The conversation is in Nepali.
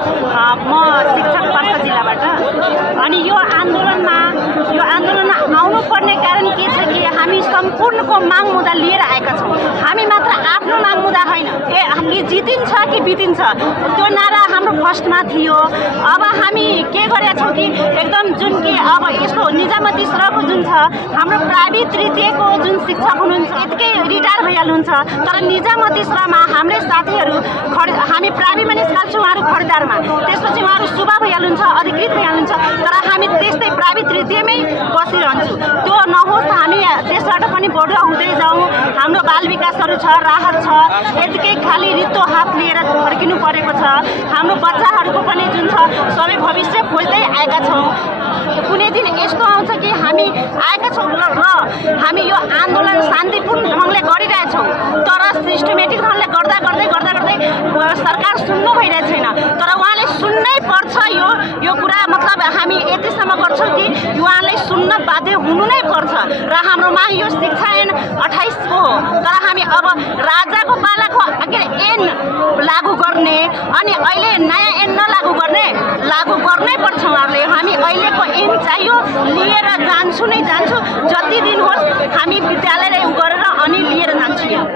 म शिक्षक पर्सा जिल्लाबाट। अनि यो आन्दोलनमा आउनुपर्ने कारण के छ कि हामी सम्पूर्णको माग मुद्दा लिएर आएका छौँ। हामी मात्र आफ्नो माग मुद्दा होइन, कि जितिन्छ कि बितिन्छ त्यो नारा हाम्रो फर्स्टमा थियो। अब हामी के गरेका छौँ कि एकदम जुन कि अब यस्तो निजामती स्रको जुन छ, हाम्रो प्राविधिक तृतीयको जुन शिक्षक हुनुहुन्छ यतिकै रिटायर भइहाल्नुहुन्छ, तर निजामती स्रमा हाम्रै साथीहरू हामी प्राविधिकमा निस्काल्छौँ, उहाँहरू खरिदारमा, त्यसपछि उहाँहरू सुबा भइहाल्नुहुन्छ, अधिकृत भइहाल्नुहुन्छ, तर हामी त्यस्तै प्राविधिक तृतीयमै बसिरहन्छौँ। त्यो नहोस्, हामी त्यसबाट पनि बढुवा हुँदै जाउँ। हाम्रो बाल विकासहरू छ, राहत छ, यतिकै खालि रित्तो हात लिएर फर्किनु परेको छ। हाम्रो बच्चाहरूको पनि जुन छ सबै भविष्य खोज्दै आएका छौँ। कुनै दिन यस्तो आउँछ कि हामी आएका छौँ र हामी यो आन्दोलन शान्तिपूर्ण ढङ्गले गरिरहेछौँ, तर सिस्टमेटिक ढङ्गले गर्दा सरकार सुन्नु भइरहेको छैन। तर उहाँले सुन्नै पर्छ। यो कुरा मतलब हामी यतिसम्म गर्छौँ कि उहाँले सुन्न बाध्य हुनु नै पर्छ। र हाम्रो माग यो शिक्षा ऐन 28 हो, तर हामी अब राजाको पालाको ऐन लागू गर्ने अनि अहिले नयाँ ऐन नलागू गर्ने, लागू गर्नै पर्छ उहाँहरूले। हामी अहिलेको ऐन चाहियो, लिएर जान्छु नै जान्छु, जति दिन होस् हामी विद्यालयलाई गरेर अनि लिएर जान्छु यहाँ।